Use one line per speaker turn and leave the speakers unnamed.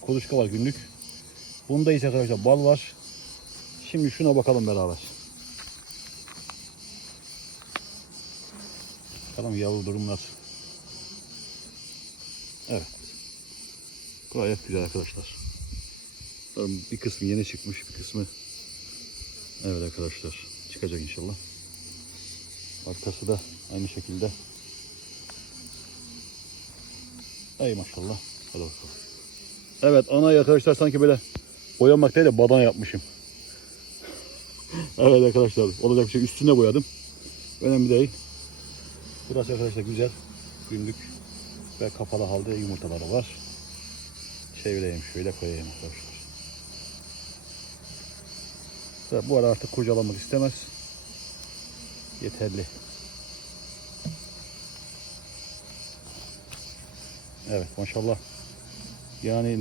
Kuluçka var günlük. Bunda ise arkadaşlar bal var. Şimdi şuna bakalım beraber. Bakalım yavru durum nasıl. Evet. Gayet güzel arkadaşlar. Bir kısmı yeni çıkmış, bir kısmı evet arkadaşlar çıkacak inşallah. Arkası da aynı şekilde. Ey maşallah. Hadi bakalım. Evet anayı arkadaşlar sanki böyle boyamak değil de badana yapmışım. evet arkadaşlar olacak bir şey üstüne boyadım. Önemli değil. Burası arkadaşlar güzel. Günlük ve kapalı halde yumurtaları var. Çevireyim şöyle koyayım arkadaşlar. Tabii bu ara artık kurcalamak istemez. Yeterli. Evet maşallah. Yani